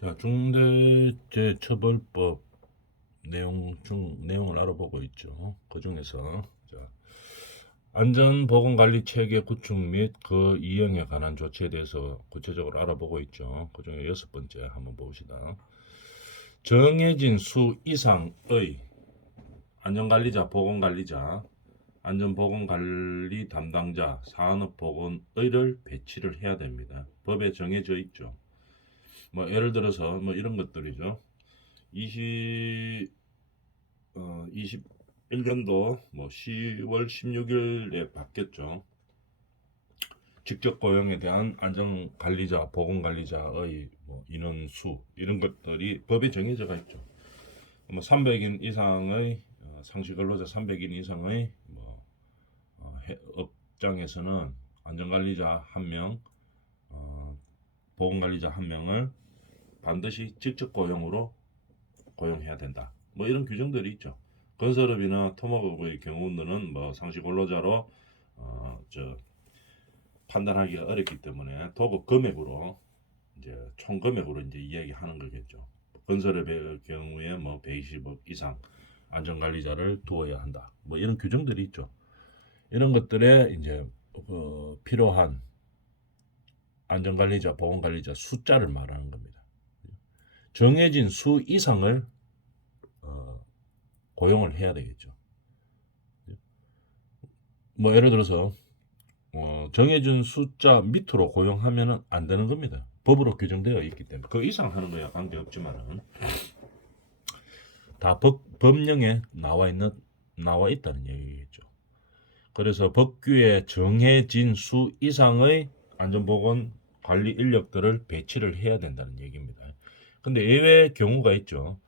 자, 중대재해처벌법 내용을 알아보고 있죠. 그 중에서 자, 안전보건관리체계 구축 및 그 이행에 관한 조치에 대해서 구체적으로 알아보고 있죠. 그 중에 6번째 한번 봅시다. 정해진 수 이상의 안전관리자, 보건관리자, 안전보건관리 담당자, 산업보건의를 배치를 해야 됩니다. 법에 정해져 있죠. 뭐 예를 들어서 뭐 이런 것들이죠. 21년도 뭐 10월 16일에 바뀌었죠. 직접 고용에 대한 안전관리자, 보건관리자의 뭐 인원수 이런 것들이 법에 정해져가 있죠. 뭐 300인 이상의 상시근로자 300인 이상의 뭐 업장에서는 안전관리자 1명, 보건관리자 1명을 반드시 직접 고용으로 고용해야 된다. 뭐 이런 규정들이 있죠. 건설업이나 토목업의 경우는 뭐 상시 근로자로 판단하기가 어렵기 때문에 도급 금액으로 이제 총 금액으로 이제 이야기하는 거겠죠. 건설업의 경우에 뭐 120억 이상 안전관리자를 두어야 한다. 뭐 이런 규정들이 있죠. 이런 것들에 이제 필요한 안전관리자, 보건관리자 숫자를 말하는 겁니다. 정해진 수 이상을 고용을 해야 되겠죠. 뭐 예를 들어서 정해준 숫자 밑으로 고용하면 안 되는 겁니다. 법으로 규정되어 있기 때문에 그 이상 하는 거야 관계없지만은 다 법령에 나와 있다는 얘기겠죠. 그래서 법규에 정해진 수 이상의 안전보건 관리 인력들을 배치를 해야 된다는 얘기입니다. 근데 예외 경우가 있죠.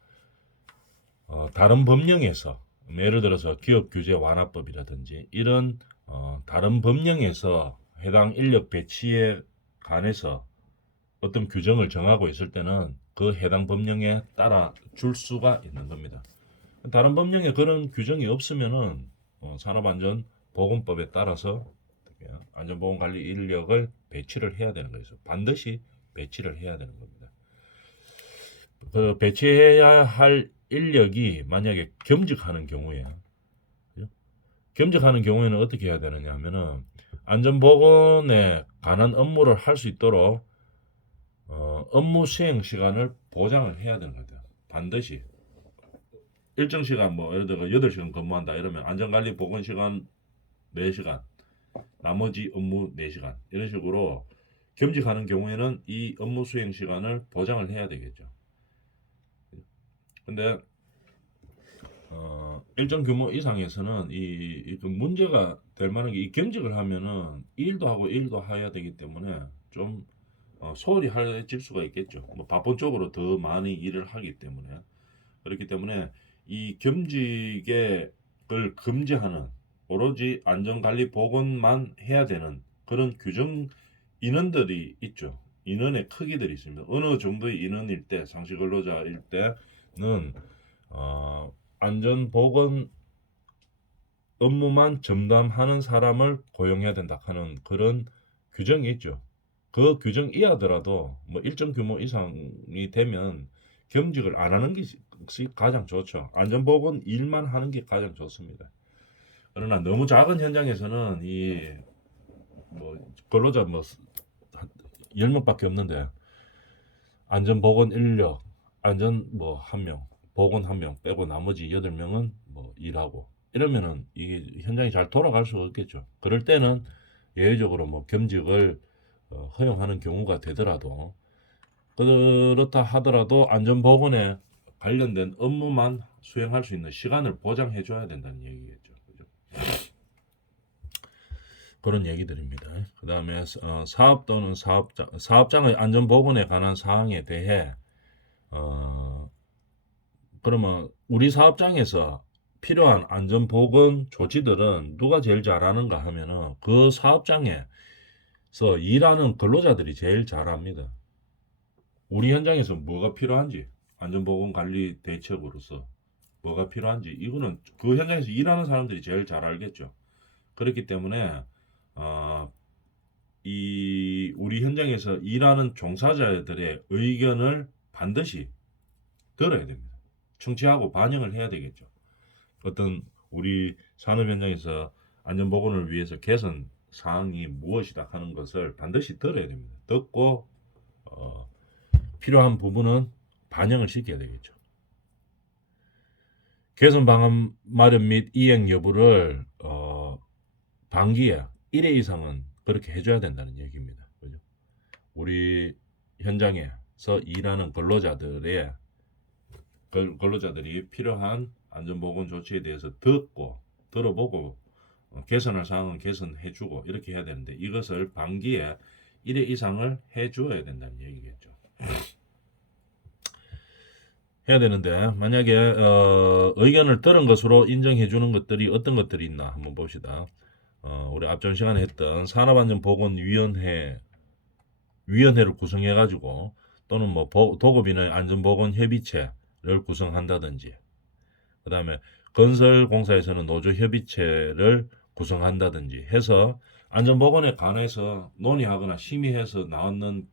다른 법령에서 예를 들어서 기업규제 완화법이라든지 이런 다른 법령에서 해당 인력 배치에 관해서 어떤 규정을 정하고 있을 때는 그 해당 법령에 따라 줄 수가 있는 겁니다. 다른 법령에 그런 규정이 없으면은 산업안전보건법에 따라서 안전보건관리 인력을 배치를 해야 되는 거죠. 반드시 배치를 해야 되는 겁니다. 그 배치해야 할 인력이 만약에 겸직하는 경우에 겸직하는 경우에는 어떻게 해야 되느냐 하면은 안전보건에 관한 업무를 할 수 있도록 업무 수행 시간을 보장을 해야 되는 거죠. 반드시 일정 시간 뭐 예를 들어 8시간 근무한다 이러면 안전관리 보건 시간 4시간 나머지 업무 4시간 이런 식으로 겸직하는 경우에는 이 업무 수행 시간을 보장을 해야 되겠죠. 근데 일정 규모 이상에서는 그 문제가 될 만한 게 이 겸직을 하면은 일도 하고 일도 해야 되기 때문에 좀 소홀히 해질 수가 있겠죠. 뭐 바쁜 쪽으로 더 많이 일을 하기 때문에 그렇기 때문에 이 겸직을 금지하는 오로지 안전관리 보건만 해야 되는 그런 규정 인원들이 있죠. 인원의 크기들이 있습니다. 어느 정도의 인원일 때 상시근로자일 때는 안전보건 업무만 전담하는 사람을 고용해야 된다 하는 그런 규정이 있죠. 그 규정 이하더라도 뭐 일정 규모 이상이 되면 겸직을 안 하는 것이 가장 좋죠. 안전보건 일만 하는 게 가장 좋습니다. 그러나 너무 작은 현장에서는 이 뭐 근로자 뭐 10명밖에 없는데 안전보건 인력 안전 뭐 1명 보건 1명 빼고 나머지 8명은 뭐 일하고 이러면은 이게 현장이 잘 돌아갈 수가 없겠죠. 그럴 때는 예외적으로 뭐 겸직을 허용하는 경우가 되더라도 그렇다 하더라도 안전보건에 관련된 업무만 수행할 수 있는 시간을 보장해 줘야 된다는 얘기겠죠. 그죠? 그런 얘기들입니다. 그 다음에 사업 또는 사업장의 안전보건에 관한 사항에 대해 그러면 우리 사업장에서 필요한 안전보건 조치들은 누가 제일 잘하는가 하면은 그 사업장에서 일하는 근로자들이 제일 잘합니다. 우리 현장에서 뭐가 필요한지 안전보건 관리 대책으로서 뭐가 필요한지 이거는 그 현장에서 일하는 사람들이 제일 잘 알겠죠. 그렇기 때문에 이 우리 현장에서 일하는 종사자들의 의견을 반드시 들어야 됩니다. 청취하고 반영을 해야 되겠죠. 어떤 우리 산업 현장에서 안전보건을 위해서 개선 사항이 무엇이다 하는 것을 반드시 들어야 됩니다. 듣고 필요한 부분은 반영을 시켜야 되겠죠. 개선 방안 마련 및 이행 여부를 반기에 1회 이상은 그렇게 해줘야 된다는 얘기입니다. 그죠? 우리 현장에서 일하는 근로자들이 필요한 안전보건 조치에 대해서 듣고 들어보고 개선할 사항은 개선해주고 이렇게 해야 되는데 이것을 반기에 1회 이상을 해줘야 된다는 얘기겠죠. 해야 되는데 만약에 의견을 들은 것으로 인정해 주는 것들이 어떤 것들이 있나 한번 봅시다. 우리 앞전 시간에 했던 산업안전보건위원회를 구성해 가지고 또는 뭐 도급인의 안전보건협의체를 구성한다든지 그 다음에 건설공사에서는 노조협의체를 구성한다든지 해서 안전보건에 관해서 논의하거나 심의해서 나왔는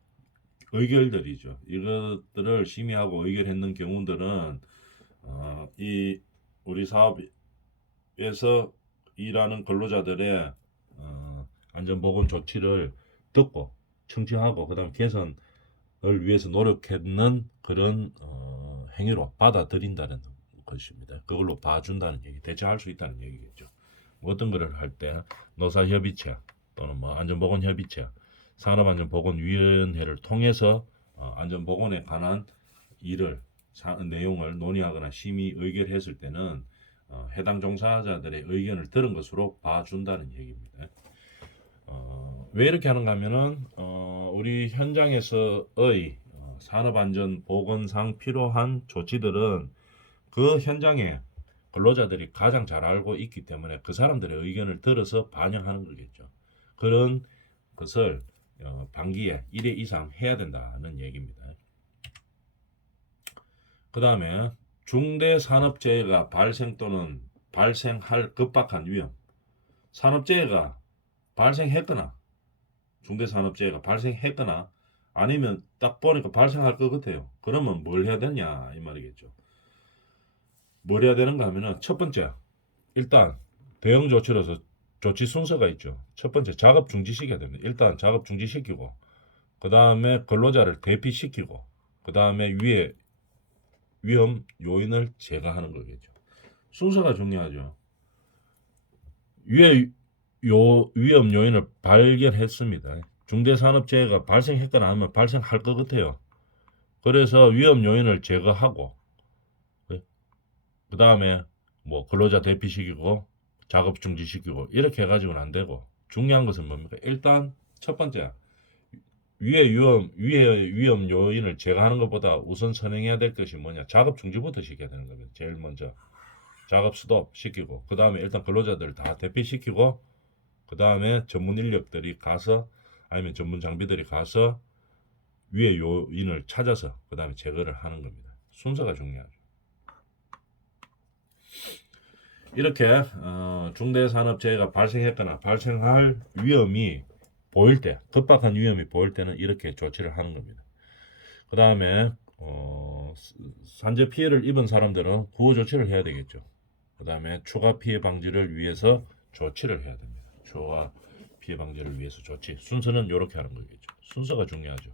의결들이죠. 이것들을 심의하고 의결했는 경우들은 이 우리 사업에서 일하는 근로자들의 안전보건 조치를 듣고 청취하고 그다음 개선을 위해서 노력했는 그런 행위로 받아들인다는 것입니다. 그걸로 봐준다는 얘기, 대처할 수 있다는 얘기겠죠. 어떤 거를 할 때 노사협의체 또는 뭐 안전보건협의체 산업안전보건위원회를 통해서 안전보건에 관한 내용을 논의하거나 심의 의결했을 때는 해당 종사자들의 의견을 들은 것으로 봐준다는 얘기입니다. 왜 이렇게 하는가 하면은 우리 현장에서의 산업안전보건상 필요한 조치들은 그 현장에 근로자들이 가장 잘 알고 있기 때문에 그 사람들의 의견을 들어서 반영하는 거겠죠. 그런 것을 반기에 1회 이상 해야 된다는 얘기입니다. 그 다음에 중대산업재해가 발생 또는 발생할 급박한 위험, 산업재해가 발생했거나 중대산업재해가 발생했거나 아니면 딱 보니까 발생할 것 같아요. 그러면 뭘 해야 되냐 이 말이겠죠. 뭘 해야 되는가 하면은 첫 번째 일단 대응 조치로서 조치 순서가 있죠. 첫 번째 작업 중지시켜야 됩니다. 일단 작업 중지시키고 그 다음에 근로자를 대피시키고 그 다음에 위에 위험 요인을 제거하는 거겠죠. 순서가 중요하죠. 위에 위험 요인을 발견했습니다. 중대산업재해가 발생했거나 아니면 발생할 것 같아요. 그래서 위험 요인을 제거하고 그 다음에 뭐 근로자 대피시키고 작업 중지시키고 이렇게 해가지고는 안 되고 중요한 것은 뭡니까? 일단 첫 번째 위에 위험 요인을 제거하는 것보다 우선 선행해야 될 것이 뭐냐? 작업 중지부터 시켜야 되는 겁니다. 제일 먼저 작업 스톱 시키고 그 다음에 일단 근로자들 다 대피시키고 그 다음에 전문 인력들이 가서 아니면 전문 장비들이 가서 위의 요인을 찾아서 그 다음에 제거를 하는 겁니다. 순서가 중요하죠. 이렇게 중대산업재해가 발생했거나 발생할 위험이 보일 때, 급박한 위험이 보일 때는 이렇게 조치를 하는 겁니다. 그 다음에 산재 피해를 입은 사람들은 구호 조치를 해야 되겠죠. 그 다음에 추가 피해 방지를 위해서 조치를 해야 됩니다. 추가 피해 방지를 위해서 조치. 순서는 이렇게 하는 거겠죠. 순서가 중요하죠.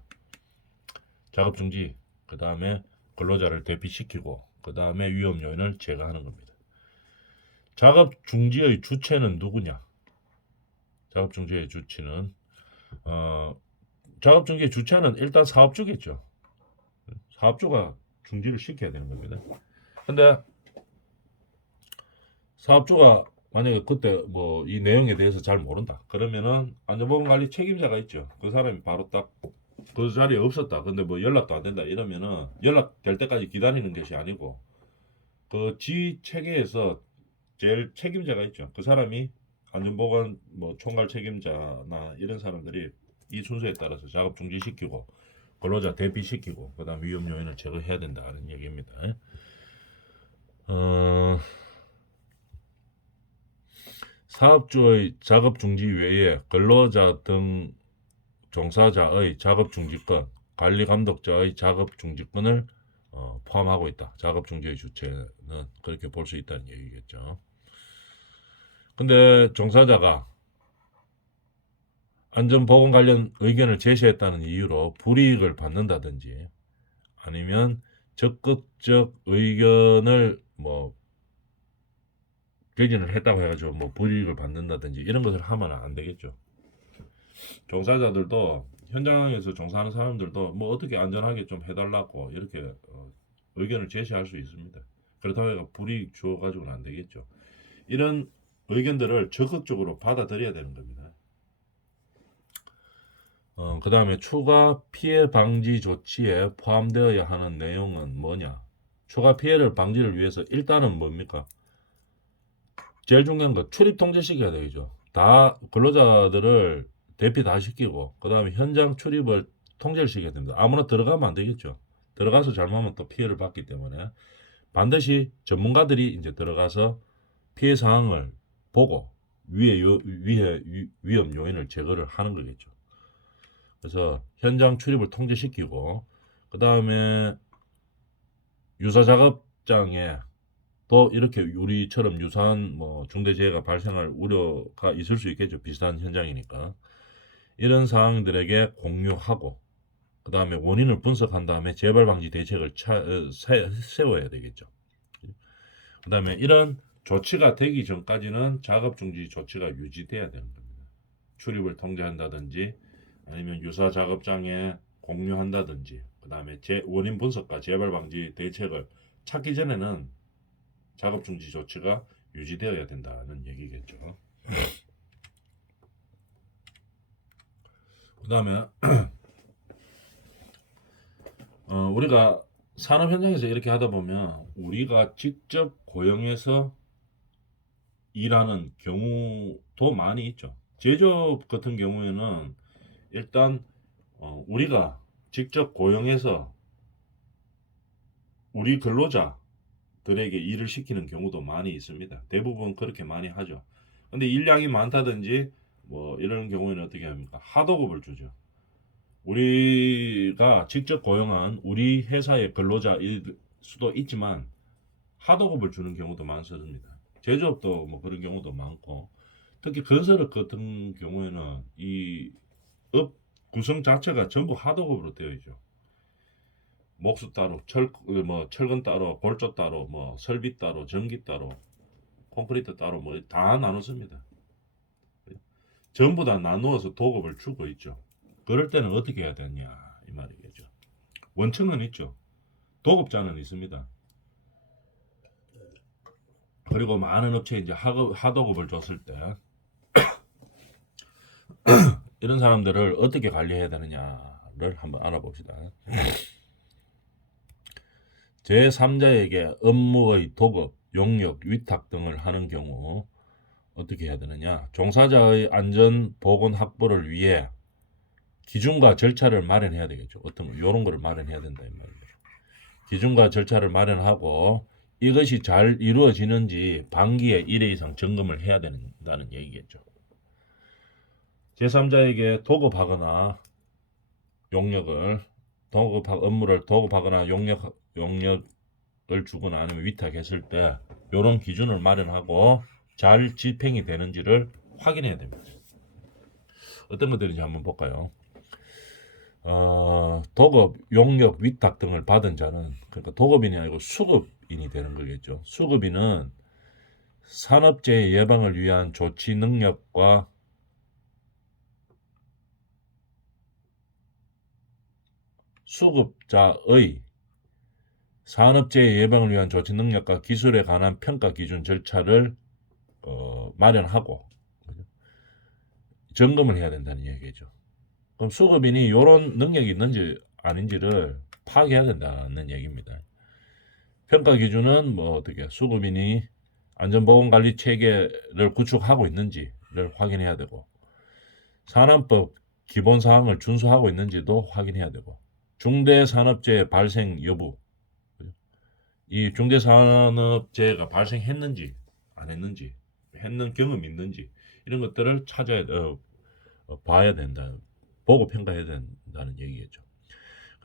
작업 중지, 그 다음에 근로자를 대피시키고, 그 다음에 위험 요인을 제거하는 겁니다. 작업 중지의 주체는 누구냐? 작업 중지의 주체는 작업 중지의 주체는 일단 사업주겠죠. 사업주가 중지를 시켜야 되는 겁니다. 근데 사업주가 만약에 그때 뭐 이 내용에 대해서 잘 모른다. 그러면은 안전보건관리 책임자가 있죠. 그 사람이 바로 딱 그 자리에 없었다. 근데 뭐 연락도 안 된다. 이러면은 연락될 때까지 기다리는 것이 아니고 그 지 체계에서 제일 책임자가 있죠. 그 사람이 안전보건 뭐 총괄 책임자나 이런 사람들이 이 순서에 따라서 작업 중지시키고 근로자 대피시키고 그다음 위험 요인을 제거해야 된다는 얘기입니다. 사업주의 작업 중지 외에 근로자 등 종사자의 작업 중지권 관리 감독자의 작업 중지권을 포함하고 있다. 작업 중지의 주체는 그렇게 볼 수 있다는 얘기겠죠. 근데 종사자가 안전보건 관련 의견을 제시했다는 이유로 불이익을 받는다든지 아니면 적극적 의견을 개진을 했다고 해가지고 불이익을 받는다든지 이런 것을 하면 안 되겠죠. 종사자들도 현장에서 종사하는 사람들도 어떻게 안전하게 좀 해달라고 이렇게 의견을 제시할 수 있습니다. 그렇다고 해서 불이익 주어가지고는 안 되겠죠. 이런 의견들을 적극적으로 받아들여야 되는 겁니다. 그 다음에 추가 피해 방지 조치에 포함되어야 하는 내용은 뭐냐? 추가 피해를 방지를 위해서 일단은 뭡니까? 제일 중요한 거 출입 통제시켜야 되죠. 다 근로자들을 대피 다 시키고 그 다음에 현장 출입을 통제를 시켜야 됩니다. 아무나 들어가면 안 되겠죠. 들어가서 잘못하면 또 피해를 받기 때문에 반드시 전문가들이 이제 들어가서 피해 상황을 보고 위험 요인을 제거를 하는 거겠죠. 그래서 현장 출입을 통제시키고 그 다음에 유사 작업장에 또 이렇게 우리처럼 유사한 중대재해가 발생할 우려가 있을 수 있겠죠. 비슷한 현장이니까. 이런 상황들에게 공유하고 그 다음에 원인을 분석한 다음에 재발 방지 대책을 세워야 되겠죠. 그 다음에 이런 조치가 되기 전까지는 작업 중지 조치가 유지돼야 되는 겁니다. 출입을 통제한다든지 아니면 유사 작업장에 공유한다든지 그 다음에 원인 분석과 재발 방지 대책을 찾기 전에는 작업 중지 조치가 유지되어야 된다는 얘기겠죠. 그 다음에 우리가 산업 현장에서 이렇게 하다 보면 우리가 직접 고용해서 일하는 경우도 많이 있죠. 제조업 같은 경우에는 일단 우리가 직접 고용해서 우리 근로자들에게 일을 시키는 경우도 많이 있습니다. 대부분 그렇게 많이 하죠. 근데 일량이 많다든지 이런 경우에는 어떻게 합니까? 하도급을 주죠. 우리가 직접 고용한 우리 회사의 근로자일 수도 있지만 하도급을 주는 경우도 많습니다. 제조업도 그런 경우도 많고 특히 건설업 같은 경우에는 이 업 구성 자체가 전부 하도급으로 되어 있죠. 목수 따로, 철근 따로, 골조 따로, 설비 따로, 전기 따로, 콘크리트 따로 다 나눴습니다. 전부 다 나누어서 도급을 주고 있죠. 그럴 때는 어떻게 해야 되냐 이 말이겠죠. 원청은 있죠. 도급자는 있습니다. 그리고 많은 업체에 이제 하도급을 줬을 때 이런 사람들을 어떻게 관리해야 되느냐를 한번 알아봅시다. 제3자에게 업무의 도급, 용역, 위탁 등을 하는 경우 어떻게 해야 되느냐? 종사자의 안전 보건 확보를 위해 기준과 절차를 마련해야 되겠죠. 어떤 이런 거를 마련해야 된다 이 말이죠. 기준과 절차를 마련하고 이것이 잘 이루어지는지 반기에 1회 이상 점검을 해야 된다는 얘기겠죠. 제3자에게 도급하거나 용역을 업무를 도급하거나 용역을 주거나 아니면 위탁했을 때 이런 기준을 마련하고 잘 집행이 되는지를 확인해야 됩니다. 어떤 것들인지 한번 볼까요? 도급, 용역, 위탁 등을 받은 자는 그러니까 도급인이 아니고 수급인이 되는 거겠죠. 수급인은 산업재해 예방을 위한 조치 능력과 수급자의 산업재해 예방을 위한 조치 능력과 기술에 관한 평가 기준 절차를 마련하고 점검을 해야 된다는 얘기죠. 그럼 수급인이 이런 능력이 있는지 아닌지를 파악해야 된다는 얘기입니다. 평가 기준은 어떻게 수급인이 안전보건관리 체계를 구축하고 있는지를 확인해야 되고 산안법 기본사항을 준수하고 있는지도 확인해야 되고 중대산업재해 발생 여부 이 중대산업재해가 발생했는지 안 했는지 했는 경험이 있는지 이런 것들을 봐야 된다. 보고 평가해야 된다는 얘기겠죠.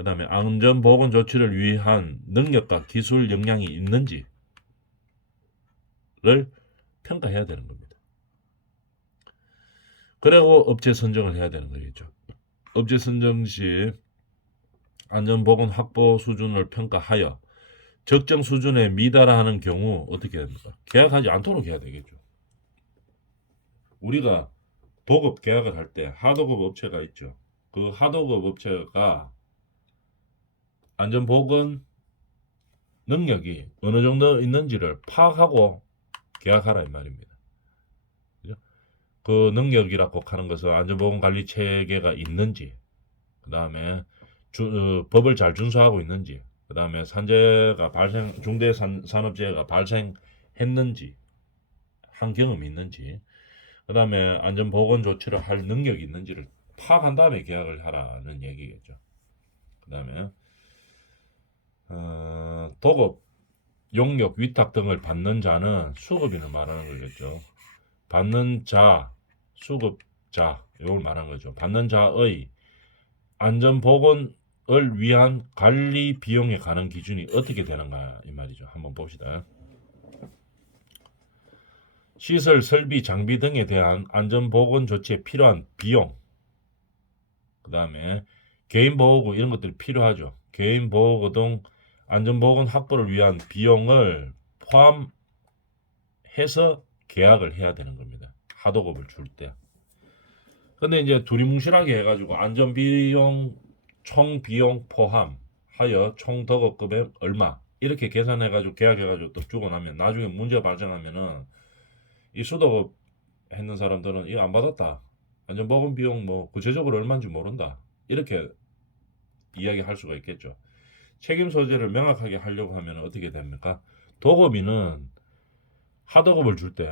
그 다음에 안전보건 조치를 위한 능력과 기술 역량이 있는지를 평가해야 되는 겁니다. 그리고 업체 선정을 해야 되는 거겠죠. 업체 선정 시 안전보건 확보 수준을 평가하여 적정 수준에 미달하는 경우 어떻게 됩니까? 계약하지 않도록 해야 되겠죠. 우리가 도급 계약을 할 때 하도급 업체가 있죠. 그 하도급 업체가 안전보건 능력이 어느 정도 있는지를 파악하고 계약하라 이 말입니다. 그죠? 그 능력이라고 하는 것은 안전보건관리 체계가 있는지, 그 다음에 법을 잘 준수하고 있는지, 그 다음에 중대산업재해가 발생했는지, 한 경험이 있는지, 그 다음에 안전보건 조치를 할 능력이 있는지를 파악한 다음에 계약을 하라는 얘기겠죠. 그 다음에 도급, 용역, 위탁 등을 받는 자는 수급인을 말하는 거겠죠. 받는 자, 수급자, 이걸 말하는 거죠. 받는 자의 안전보건을 위한 관리 비용에 관한 기준이 어떻게 되는가 이 말이죠. 한번 봅시다. 시설, 설비, 장비 등에 대한 안전보건 조치에 필요한 비용, 그 다음에 개인보호구 이런 것들이 필요하죠. 개인보호구 등 안전보건 확보를 위한 비용을 포함해서 계약을 해야 되는 겁니다. 하도급을 줄 때. 근데 이제 두리뭉실하게 해가지고 안전비용, 총비용 포함하여 총도급 금액 얼마 이렇게 계산해가지고 계약해가지고 또 주고 나면 나중에 문제가 발생하면은 이 수도급 했는 사람들은 이거 안 받았다. 안전보건 비용 뭐 구체적으로 얼마인지 모른다. 이렇게 이야기할 수가 있겠죠. 책임 소재를 명확하게 하려고 하면 어떻게 됩니까? 도급인은 하도급을 줄 때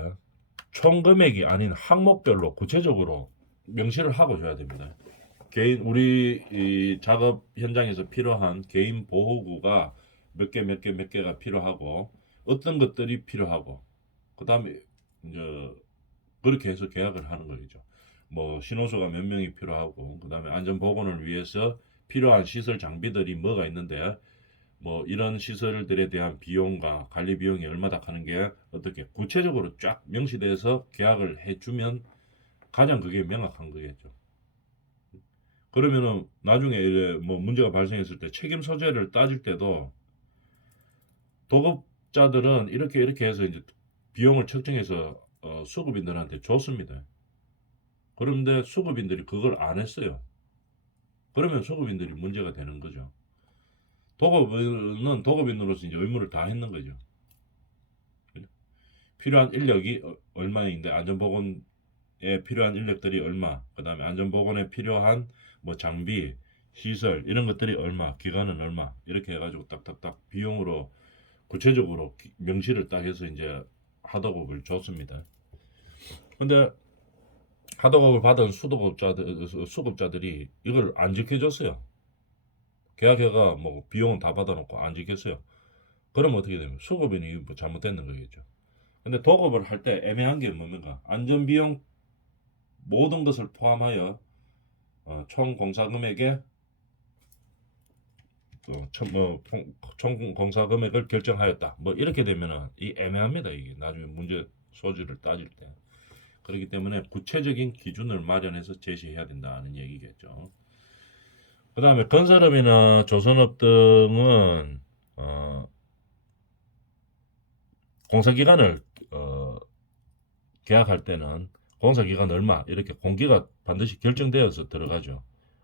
총 금액이 아닌 항목별로 구체적으로 명시를 하고 줘야 됩니다. 우리 이 작업 현장에서 필요한 개인 보호구가 몇 개가 필요하고 어떤 것들이 필요하고 그 다음에 이제 그렇게 해서 계약을 하는 거죠. 뭐 신호수가 몇 명이 필요하고 그 다음에 안전보건을 위해서 필요한 시설 장비들이 뭐가 있는데 뭐 이런 시설들에 대한 비용과 관리 비용이 얼마다 하는 게 어떻게 구체적으로 쫙 명시돼서 계약을 해주면 가장 그게 명확한 거겠죠. 그러면은 나중에 뭐 문제가 발생했을 때 책임 소재를 따질 때도 도급자들은 이렇게 해서 이제 비용을 책정해서 수급인들한테 줬습니다. 그런데 수급인들이 그걸 안 했어요. 그러면 수급인들이 문제가 되는 거죠. 도급은 도급인으로서 이제 의무를 다 했는 거죠. 필요한 인력이 얼마인데 안전보건에 필요한 인력들이 얼마, 그 다음에 안전보건에 필요한 뭐 장비, 시설 이런 것들이 얼마, 기간은 얼마 이렇게 해가지고 딱딱딱 비용으로 구체적으로 명시를 딱 해서 이제 하도급을 줬습니다. 근데 하도급을 받은 수급자들이 이걸 안 지켜줬어요. 계약회가 뭐 비용은 다 받아놓고 안 지켰어요. 그러면 어떻게 됩니까? 수급인이 뭐 잘못됐는 거겠죠. 근데 도급을 할 때 애매한 게 뭡니까? 안전비용 모든 것을 포함하여 총 공사 금액의 총 공사 금액을 결정하였다. 뭐 이렇게 되면은 이 애매합니다. 이게 나중에 문제 소지를 따질 때. 그렇기 때문에 구체적인 기준을 마련해서 제시해야 된다는 얘기겠죠. 그 다음에 건설업이나 조선업 등은 공사기간을 계약할 때는 공사기간 얼마 이렇게 공기가 반드시 결정되어서 들어가죠.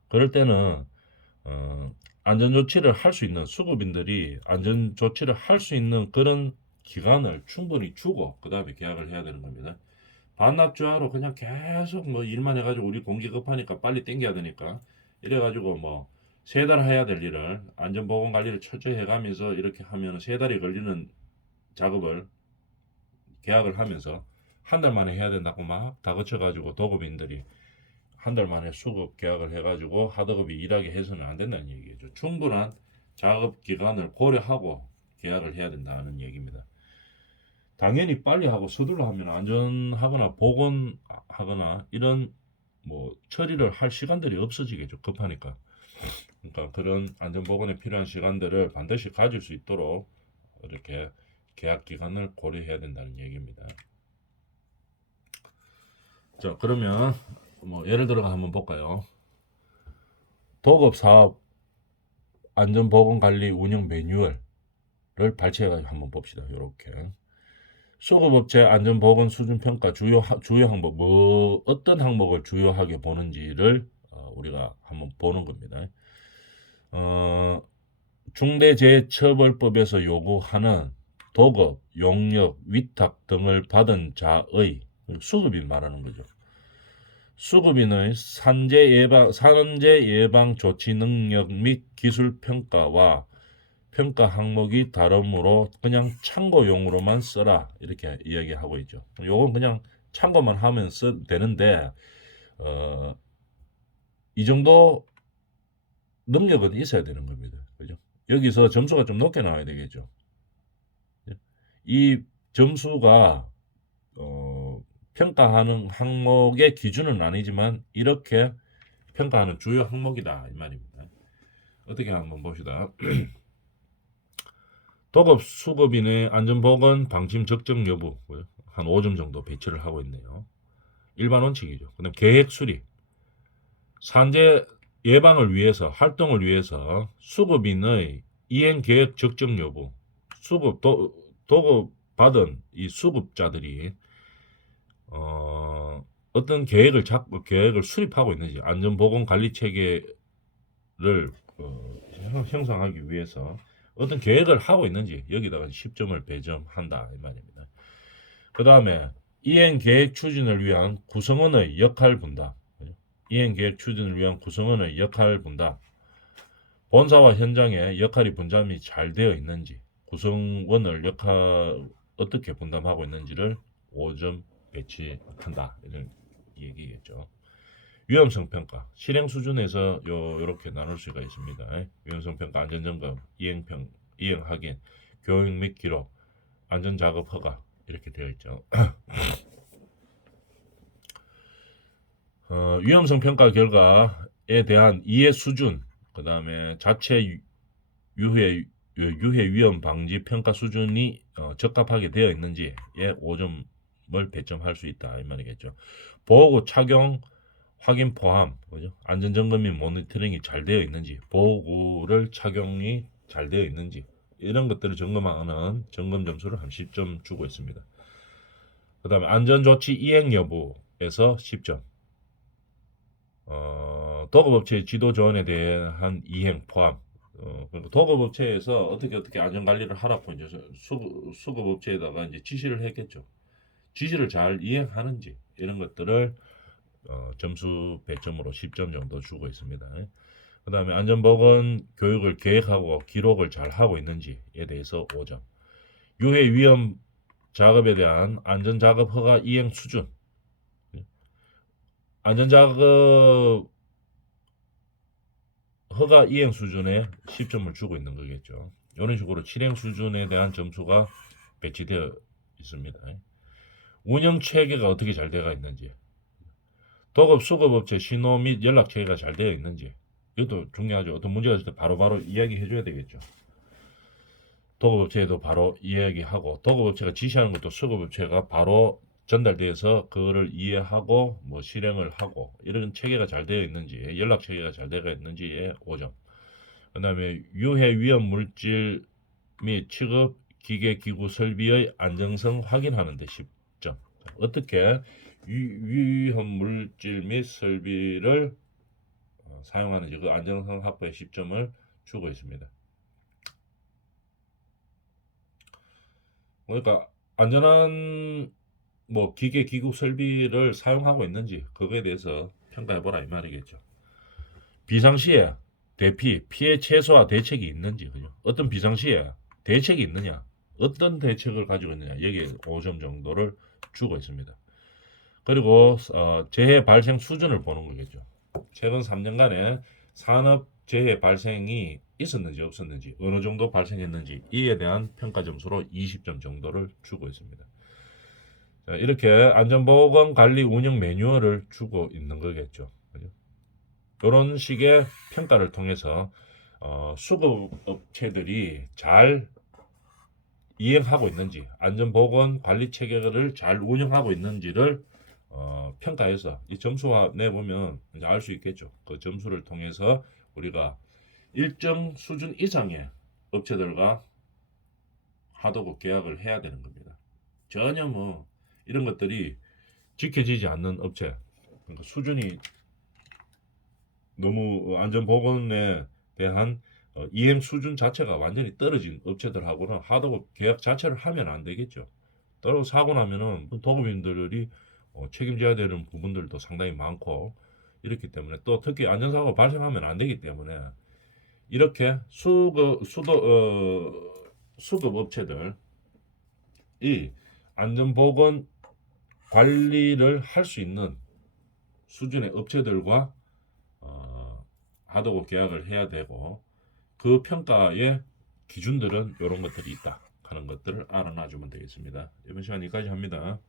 그럴 때는 안전조치를 할 수 있는 수급인들이 안전조치를 할 수 있는 그런 기간을 충분히 주고 그 다음에 계약을 해야 되는 겁니다. 반납주하러 그냥 계속 뭐 일만 해가지고 우리 공기 급하니까 빨리 땡겨야 되니까 이래가지고 뭐 세 달 해야 될 일을 안전보건 관리를 철저히 해가면서 이렇게 하면 세 달이 걸리는 작업을 계약을 하면서 한 달 만에 해야 된다고 막 다그쳐가지고 도급인들이 한 달 만에 수급 계약을 해가지고 하도급이 일하게 해서는 안 된다는 얘기죠. 충분한 작업 기간을 고려하고 계약을 해야 된다는 얘기입니다. 당연히 빨리 하고 서둘러 하면 안전하거나 보건하거나 이런 뭐 처리를 할 시간들이 없어지겠죠. 급하니까. 그러니까 그런 안전보건에 필요한 시간들을 반드시 가질 수 있도록 이렇게 계약 기간을 고려해야 된다는 얘기입니다. 자, 그러면 뭐 예를 들어 한번 볼까요? 도급 사업 안전보건관리 운영 매뉴얼을 발췌해가지고 한번 봅시다. 이렇게 수급업체 안전보건 수준 평가 주요 항목 뭐 어떤 항목을 주요하게 보는지를 우리가 한번 보는 겁니다. 중대재해처벌법에서 요구하는 도급, 용역, 위탁 등을 받은 자의 수급인 말하는 거죠. 수급인의 산재 예방 조치 능력 및 기술 평가와 평가 항목이 다르므로 그냥 참고용으로만 써라 이렇게 이야기하고 있죠. 요건 그냥 참고만 하면 되는데 이 정도 능력은 있어야 되는 겁니다. 그죠? 여기서 점수가 좀 높게 나와야 되겠죠. 이 점수가 평가하는 항목의 기준은 아니지만 이렇게 평가하는 주요 항목이다 이 말입니다. 어떻게 한번 봅시다. 도급 수급인의 안전보건 방침 적정 여부 한 5점 정도 배치를 하고 있네요. 일반 원칙이죠. 그다음 계획 수립, 산재 예방을 위해서 활동을 위해서 수급인의 이행 계획 적정 여부, 도급 받은 이 수급자들이 어떤 계획을 수립하고 있는지 안전보건 관리 체계를 형성하기 위해서 어떤 계획을 하고 있는지 여기다가 10점을 배점한다 이 말입니다. 그 다음에 이행 계획 추진을 위한 구성원의 역할 분담, 이행 계획 추진을 위한 구성원의 역할 분담, 본사와 현장의 역할이 분담이 잘 되어 있는지, 구성원을 어떻게 분담하고 있는지를 5점 배치한다 이런 얘기겠죠. 위험성 평가, 실행 수준에서 요렇게 나눌 수가 있습니다. 위험성 평가, 안전점검, 이행 확인, 교육 및 기록, 안전작업 허가 이렇게 되어 있죠. 위험성 평가 결과에 대한 이해 수준, 그 다음에 자체 유해 위험 방지 평가 수준이 적합하게 되어 있는지에 5점을 배점할 수 있다 이 말이겠죠. 보호구 착용 확인 포함, 그죠? 안전점검 및 모니터링이 잘 되어 있는지, 보호구를 착용이 잘 되어 있는지 이런 것들을 점검하는 점검 점수를 한 10점 주고 있습니다. 그 다음에 안전조치 이행 여부에서 10점. 도급업체의 지도 조언에 대한 이행 포함. 그러니까 도급업체에서 어떻게 안전관리를 하라고 이제 수급업체에다가 이제 지시를 했겠죠. 지시를 잘 이행하는지 이런 것들을 점수 배점으로 10점 정도 주고 있습니다. 그 다음에 안전보건 교육을 계획하고 기록을 잘 하고 있는지에 대해서 5점. 유해 위험 작업에 대한 안전작업 허가 이행 수준. 안전작업 허가 이행 수준에 10점을 주고 있는 거겠죠. 이런 식으로 실행 수준에 대한 점수가 배치되어 있습니다. 운영 체계가 어떻게 잘 되어 있는지, 도급 수급업체 신호 및 연락 체계가 잘 되어 있는지, 이것도 중요하죠. 어떤 문제가 있을 때 바로바로 이야기해 줘야 되겠죠. 도급업체에도 바로 이야기하고, 도급업체가 지시하는 것도 수급업체가 바로 전달돼서 그거를 이해하고 뭐 실행을 하고 이런 체계가 잘 되어 있는지, 연락 체계가 잘 되어 있는지에 5점. 그 다음에 유해 위험 물질 및 취급 기계 기구 설비의 안정성 확인하는 데 10점. 어떻게 위험 물질 및 설비를 사용하는지 그 안정성 확보에 10점을 주고 있습니다. 그러니까 안전한 뭐 기계 기구 설비를 사용하고 있는지 그거에 대해서 평가해보라 이 말이겠죠. 비상시에 대피 피해 최소화 대책이 있는지, 그죠? 어떤 비상시에 대책이 있느냐, 어떤 대책을 가지고 있느냐 여기에 5점 정도를 주고 있습니다. 그리고 재해 발생 수준을 보는 거겠죠. 최근 3년간에 산업 재해 발생이 있었는지 없었는지, 어느 정도 발생했는지 이에 대한 평가 점수로 20점 정도를 주고 있습니다. 자, 이렇게 안전보건 관리 운영 매뉴얼을 주고 있는 거겠죠. 그죠? 이런 식의 평가를 통해서 수급 업체들이 잘 이행하고 있는지, 안전보건 관리 체계를 잘 운영하고 있는지를 평가해서 이 점수화 내보면 이제 알 수 있겠죠. 그 점수를 통해서 우리가 일정 수준 이상의 업체들과 하도급 계약을 해야 되는 겁니다. 전혀 뭐 이런 것들이 지켜지지 않는 업체, 그러니까 수준이 너무 안전보건에 대한 EM 수준 자체가 완전히 떨어진 업체들하고는 하도급 계약 자체를 하면 안 되겠죠. 떨어 사고 나면은 도급인들이 책임져야 되는 부분들도 상당히 많고 이렇기 때문에 또 특히 안전사고가 발생하면 안 되기 때문에 이렇게 수급 업체들이 안전보건 관리를 할 수 있는 수준의 업체들과 하도급 계약을 해야 되고 그 평가의 기준들은 이런 것들이 있다 하는 것들을 알아놔주면 되겠습니다. 이번 시간 여기까지 합니다.